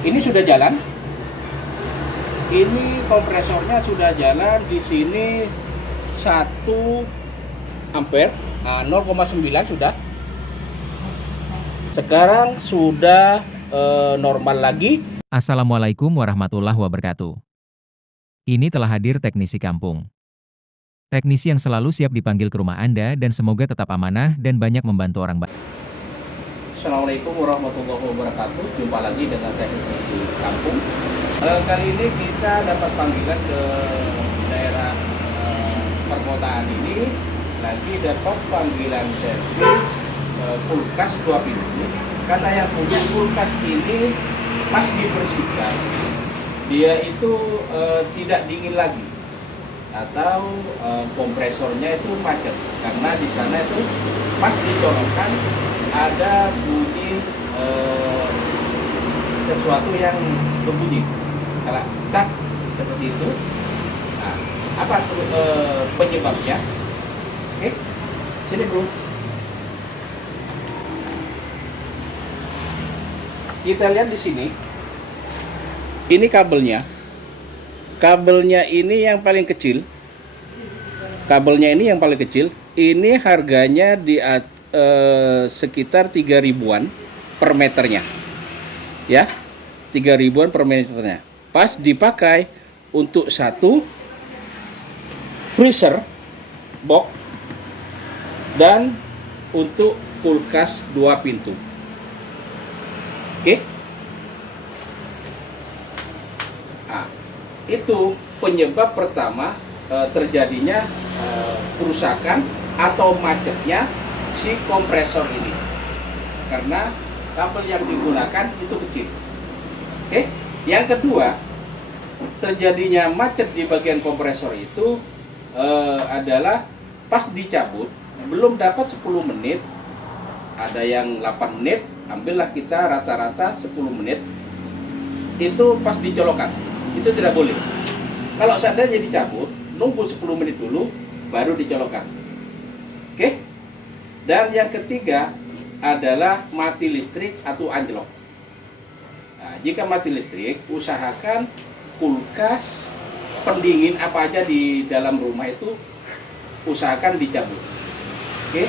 Ini sudah jalan. Ini kompresornya sudah jalan. Di sini 1 ampere, 0,9 sudah. Sekarang sudah normal lagi. Assalamualaikum warahmatullahi wabarakatuh. Ini telah hadir teknisi kampung. Teknisi yang selalu siap dipanggil ke rumah Anda dan semoga tetap amanah dan banyak membantu orang banyak. Assalamualaikum warahmatullahi wabarakatuh. Jumpa lagi dengan teknisi kampung. Kali ini kita dapat panggilan ke daerah perkotaan ini. Lagi dapat panggilan servis kulkas 2 pintu. Karena yang punya kulkas ini pas dibersihkan, dia itu tidak dingin lagi, atau kompresornya itu macet karena di sana itu pas dicolokkan ada bunyi sesuatu yang berbunyi, kalau tak seperti itu. Nah, apa penyebabnya? Oke, sini bro. Kita lihat di sini. Ini kabelnya. Kabelnya ini yang paling kecil. Kabelnya ini yang paling kecil. Ini harganya di sekitar 3 ribuan per meternya. Ya. 3 ribuan per meternya. Pas dipakai untuk satu freezer box dan untuk kulkas 2 pintu. Oke. Nah, itu penyebab pertama terjadinya kerusakan atau macetnya si kompresor ini. Karena kabel yang digunakan itu kecil. Oke. Yang kedua, terjadinya macet di bagian kompresor itu adalah pas dicabut belum dapat 10 menit, ada yang 8 menit, ambillah kita rata-rata 10 menit, itu pas dicolokan, itu tidak boleh. Kalau seandainya dicabut, nunggu 10 menit dulu, baru dicolokan. Oke? Dan yang ketiga adalah mati listrik atau anjlok. Nah, jika mati listrik, usahakan kulkas, pendingin apa aja di dalam rumah itu usahakan dicabut. Oke?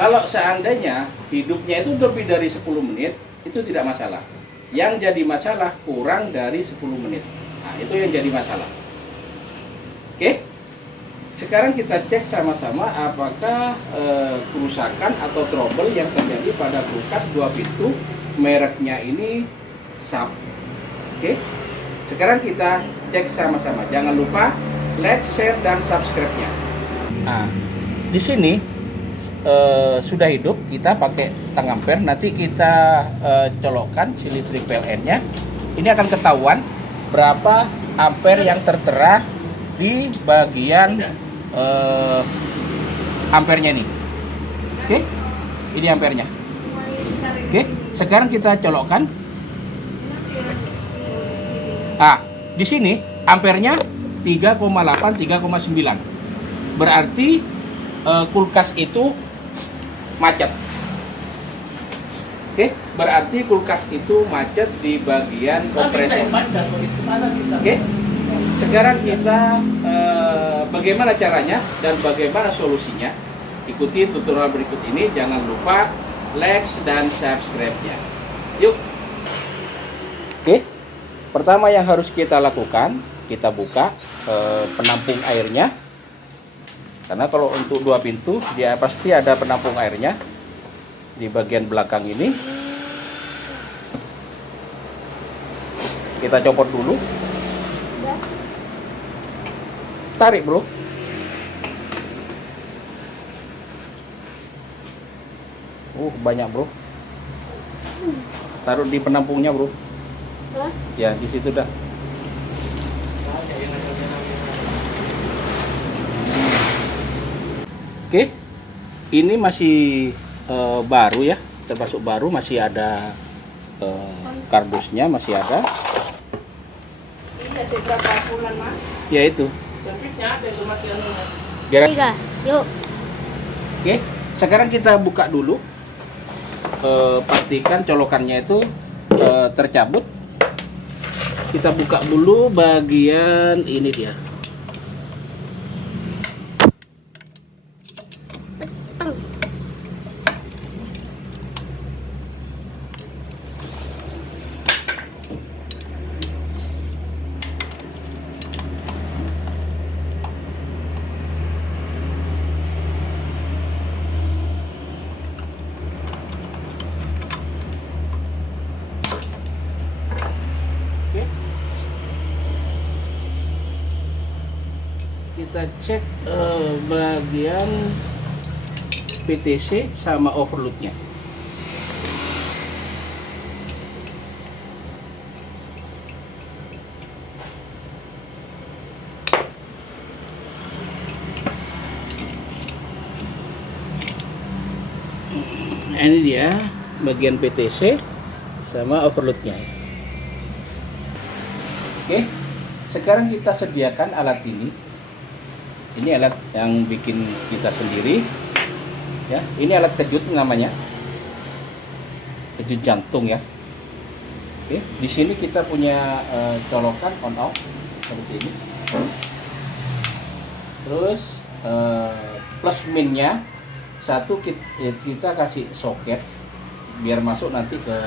Kalau seandainya hidupnya itu lebih dari 10 menit, itu tidak masalah. Yang jadi masalah kurang dari 10 menit. Nah, itu yang jadi masalah. Oke? Sekarang kita cek sama-sama apakah kerusakan atau trouble yang terjadi pada kulkas 2 pintu mereknya ini SAP. Oke? Sekarang kita cek sama-sama. Jangan lupa like, share, dan subscribe-nya. Nah, di sini sudah hidup, kita pakai tang ampere. Nanti kita colokkan si listrik PLN-nya. Ini akan ketahuan berapa ampere yang tertera di bagian ampernya ini. Oke, ini ampernya. Oke, sekarang kita colokkan. Ah, di sini ampernya 3,8, 3,9. Berarti kulkas itu macet. Oke, berarti kulkas itu macet di bagian kompresor. Oke, sekarang kita bagaimana caranya dan bagaimana solusinya? Ikuti tutorial berikut ini. Jangan lupa like dan subscribe-nya. Yuk. Oke, pertama yang harus kita lakukan, kita buka penampung airnya. Karena kalau untuk 2 pintu, dia pasti ada penampung airnya di bagian belakang ini. Kita copot dulu. Tarik bro. Banyak bro. Taruh di penampungnya bro. Ya, di situ dah. Oke, ini masih baru ya, termasuk baru, masih ada kardusnya, masih ada. Ini berapa bulan mas? Ya itu. Tiga, yuk. Oke, sekarang kita buka dulu. Pastikan colokannya itu tercabut. Kita buka dulu bagian ini dia. Oke. Kita cek bagian PTC sama overloadnya. Nah, ini dia bagian PTC sama overloadnya. Oke, sekarang kita sediakan alat ini. Ini alat yang bikin kita sendiri. Ya, ini alat kejut namanya, kejut jantung ya. Oke, di sini kita punya colokan on off seperti ini. Terus plus minnya satu kita kasih soket biar masuk nanti ke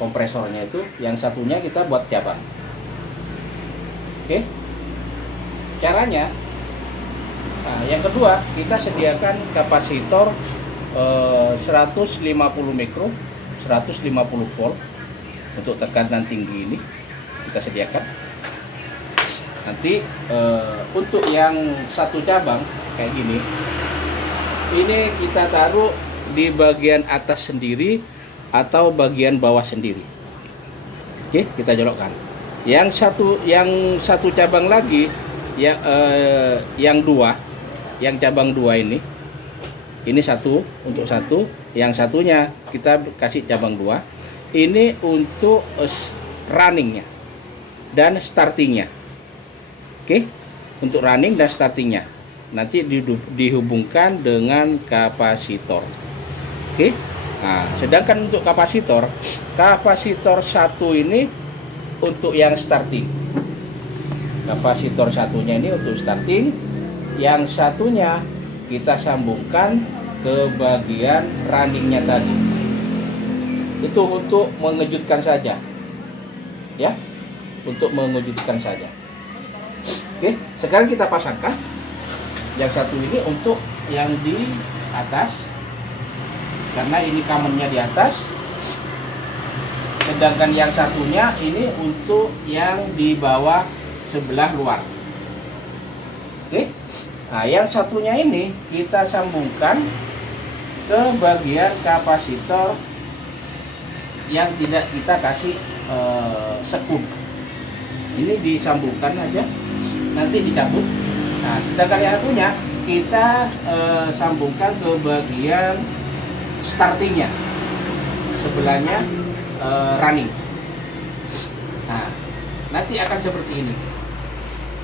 kompresornya itu. Yang satunya kita buat cabang. Oke, caranya. Nah, yang kedua, kita sediakan kapasitor 150 mikro, 150 volt untuk tekanan tinggi ini kita sediakan. Nanti untuk yang satu cabang kayak gini, ini kita taruh di bagian atas sendiri atau bagian bawah sendiri. Oke, kita colokkan. Yang satu cabang lagi, yang dua, yang cabang dua ini satu untuk satu, yang satunya kita kasih cabang dua. Ini untuk runningnya dan startingnya. Oke, untuk running dan startingnya nanti dihubungkan dengan kapasitor. Oke, nah sedangkan untuk kapasitor satu ini untuk yang starting. Kapasitor satunya ini untuk starting, yang satunya kita sambungkan ke bagian runningnya tadi. Itu untuk mengejutkan saja, ya, untuk mengejutkan saja. Oke, sekarang kita pasangkan yang satu ini untuk yang di atas, karena ini kamennya di atas. Sedangkan yang satunya ini untuk yang di bawah sebelah luar. Oke. Nah, yang satunya ini kita sambungkan ke bagian kapasitor yang tidak kita kasih sekun. Ini disambungkan aja, nanti dicabut. Nah, sedangkan yang satunya kita sambungkan ke bagian startingnya, sebelahnya running. Nah, nanti akan seperti ini.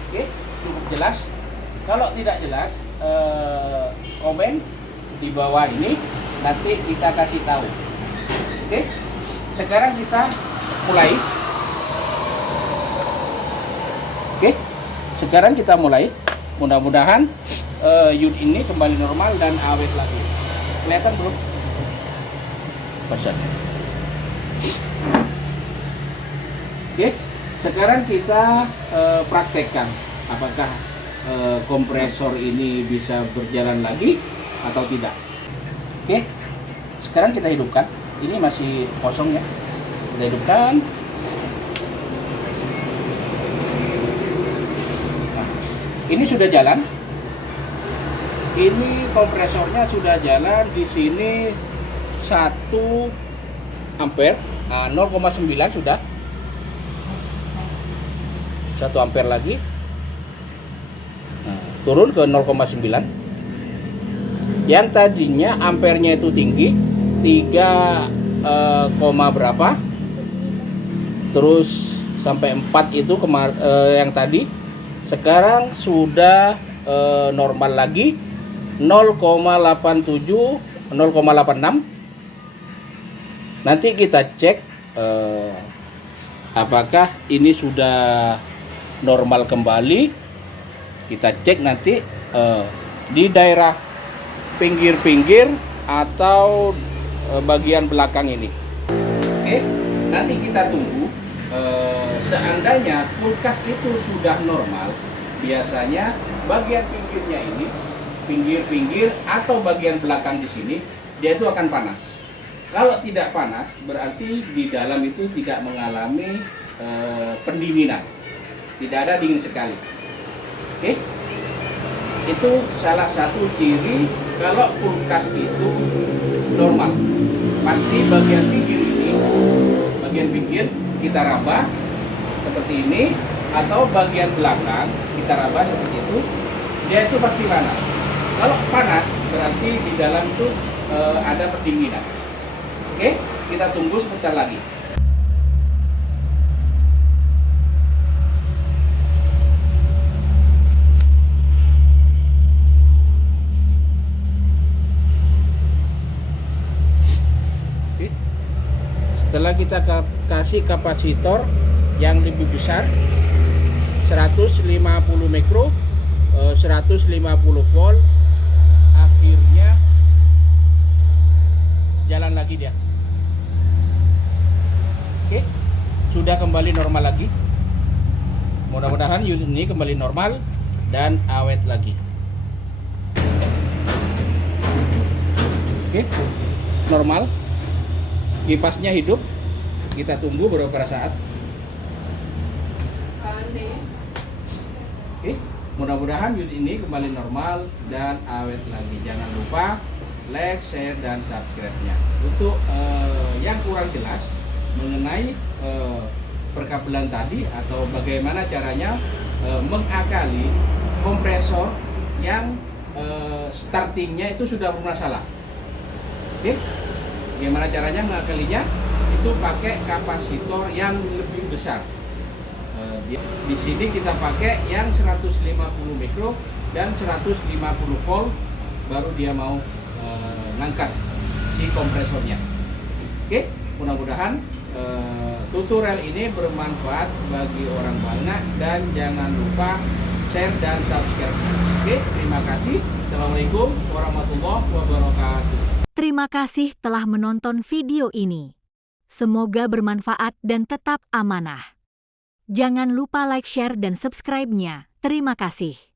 Oke, cukup jelas. Kalau tidak jelas, komen di bawah ini, nanti kita kasih tahu. Oke, sekarang kita mulai. Oke, sekarang kita mulai. Mudah-mudahan unit ini kembali normal dan awet lagi. Kelihatan belum? Persen. Oke, sekarang kita praktekkan apakah kompresor ini bisa berjalan lagi atau tidak. Oke, sekarang kita hidupkan. Ini masih kosong ya. Kita hidupkan. Nah, ini sudah jalan. Ini kompresornya sudah jalan. Di sini 1 ampere, 0,9 sudah. 1 ampere lagi. Nah, turun ke 0,9. Yang tadinya ampernya itu tinggi 3, berapa, terus sampai 4 itu yang tadi. Sekarang sudah normal lagi 0,87, 0,86. Nanti kita cek eh, apakah ini sudah normal kembali. Kita cek nanti di daerah pinggir-pinggir atau bagian belakang ini. Oke, nanti kita tunggu. Seandainya kulkas itu sudah normal, biasanya bagian pinggirnya ini, pinggir-pinggir atau bagian belakang di sini, dia itu akan panas. Kalau tidak panas, berarti di dalam itu tidak mengalami pendinginan, tidak ada dingin sekali. Oke, itu salah satu ciri kalau kulkas itu normal. Pasti bagian pinggir ini, bagian pinggir kita raba seperti ini, atau bagian belakang kita raba seperti itu, dia itu pasti panas. Kalau panas berarti di dalam itu ada pendinginan. Oke, kita tunggu sebentar lagi. Setelah kita kasih kapasitor yang lebih besar 150 mikro, 150 volt, akhirnya jalan lagi dia. Oke, sudah kembali normal lagi. Mudah-mudahan unit ini kembali normal dan awet lagi. Oke, normal. Kipasnya hidup. Kita tunggu beberapa saat. Oke, mudah-mudahan unit ini kembali normal dan awet lagi. Jangan lupa like, share, dan subscribe-nya. Untuk yang kurang jelas mengenai perkabelan tadi atau bagaimana caranya mengakali kompresor yang startingnya itu sudah bermasalah. Oke, bagaimana caranya mengakalinya? Itu pakai kapasitor yang lebih besar. Di sini kita pakai yang 150 mikro dan 150 volt, baru dia mau ngangkat si kompresornya. Oke, mudah-mudahan tutorial ini bermanfaat bagi orang banyak, dan jangan lupa share dan subscribe. Oke, terima kasih. Assalamualaikum warahmatullahi wabarakatuh. Terima kasih telah menonton video ini. Semoga bermanfaat dan tetap amanah. Jangan lupa like, share, dan subscribe-nya. Terima kasih.